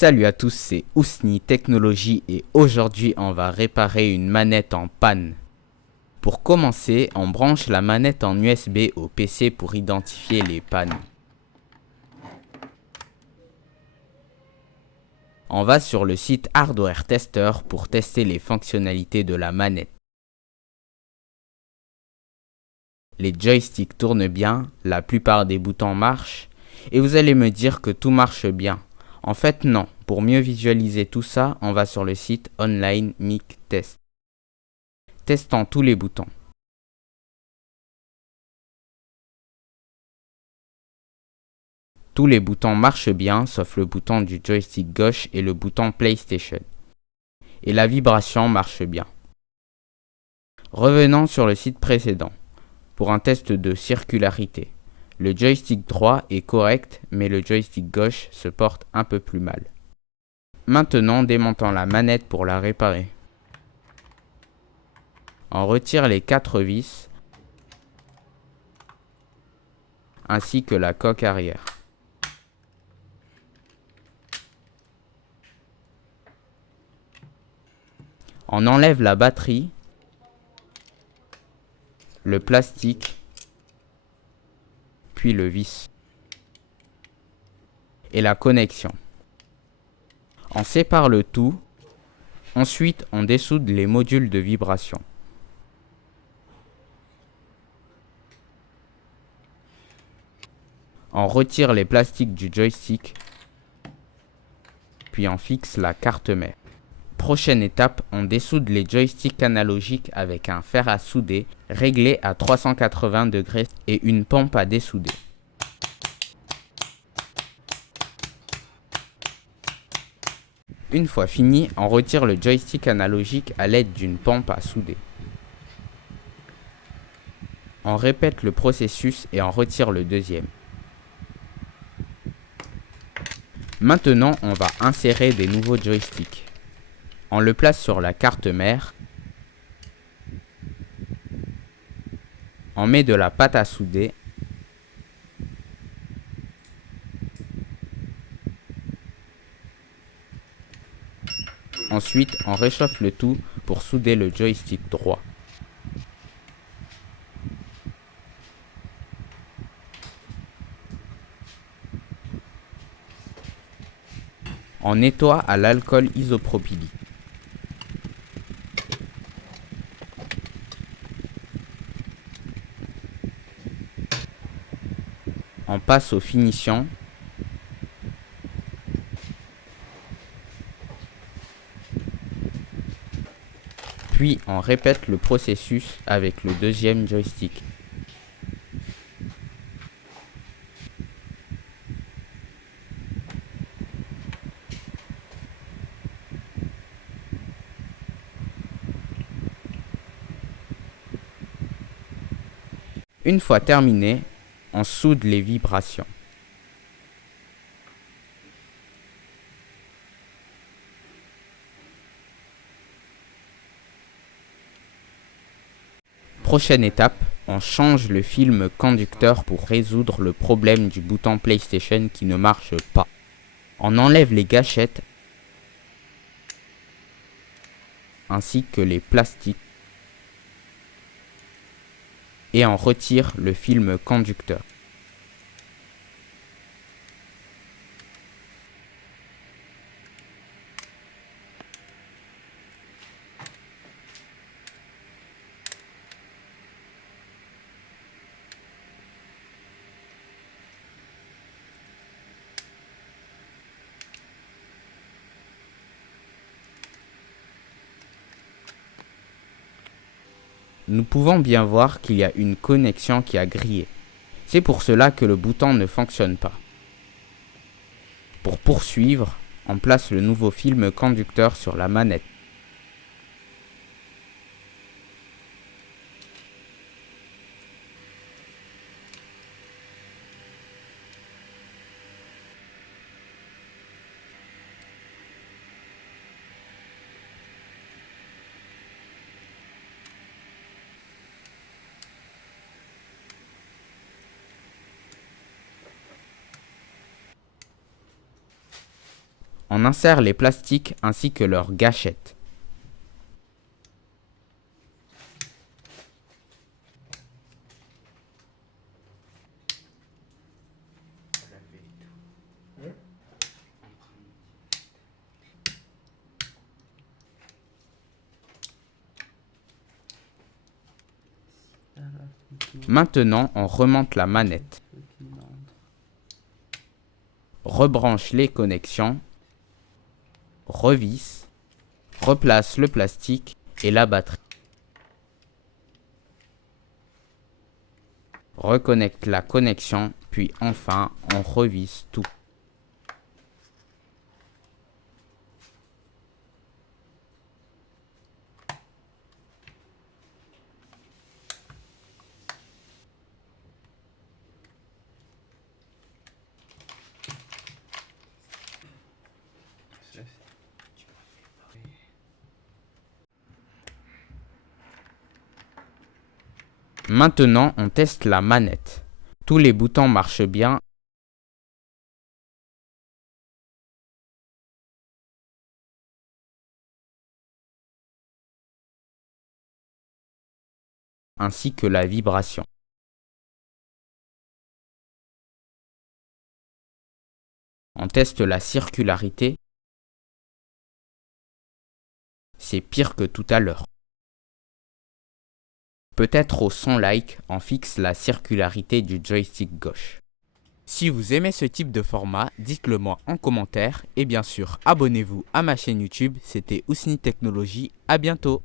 Salut à tous, c'est Ousni Technologie et aujourd'hui on va réparer une manette en panne. Pour commencer, on branche la manette en USB au PC pour identifier les pannes. On va sur le site Hardware Tester pour tester les fonctionnalités de la manette. Les joysticks tournent bien, la plupart des boutons marchent et vous allez me dire que tout marche bien. En fait non, pour mieux visualiser tout ça, on va sur le site Online Mic Test. Testons tous les boutons. Tous les boutons marchent bien sauf le bouton du joystick gauche et le bouton PlayStation. Et la vibration marche bien. Revenons sur le site précédent pour un test de circularité. Le joystick droit est correct mais le joystick gauche se porte un peu plus mal. Maintenant démontons la manette pour la réparer. On retire les 4 vis ainsi que la coque arrière. On enlève la batterie, le plastique, puis le vis et la connexion. On sépare le tout, ensuite on dessoude les modules de vibration. On retire les plastiques du joystick, puis on fixe la carte mère. Prochaine étape, on dessoude les joysticks analogiques avec un fer à souder réglé à 380 degrés et une pompe à dessouder. Une fois fini, on retire le joystick analogique à l'aide d'une pompe à souder. On répète le processus et on retire le deuxième. Maintenant, on va insérer des nouveaux joysticks. On le place sur la carte mère. On met de la pâte à souder. Ensuite, on réchauffe le tout pour souder le joystick droit. On nettoie à l'alcool isopropylique. On passe aux finitions. Puis on répète le processus avec le deuxième joystick. Une fois terminé, on soude les vibrations. Prochaine étape, on change le film conducteur pour résoudre le problème du bouton PlayStation qui ne marche pas. On enlève les gâchettes ainsi que les plastiques et on retire le film conducteur. Nous pouvons bien voir qu'il y a une connexion qui a grillé. C'est pour cela que le bouton ne fonctionne pas. Pour poursuivre, on place le nouveau film conducteur sur la manette. On insère les plastiques ainsi que leurs gâchettes. Maintenant, on remonte la manette. Rebranche les connexions, revisse, replace le plastique et la batterie. Reconnecte la connexion, puis enfin, on revisse tout. Maintenant, on teste la manette. Tous les boutons marchent bien. Ainsi que la vibration. On teste la circularité. C'est pire que tout à l'heure. Peut-être au son like, on fixe la circularité du joystick gauche. Si vous aimez ce type de format, dites-le moi en commentaire et bien sûr abonnez-vous à ma chaîne YouTube, c'était Ousni Technologies, à bientôt.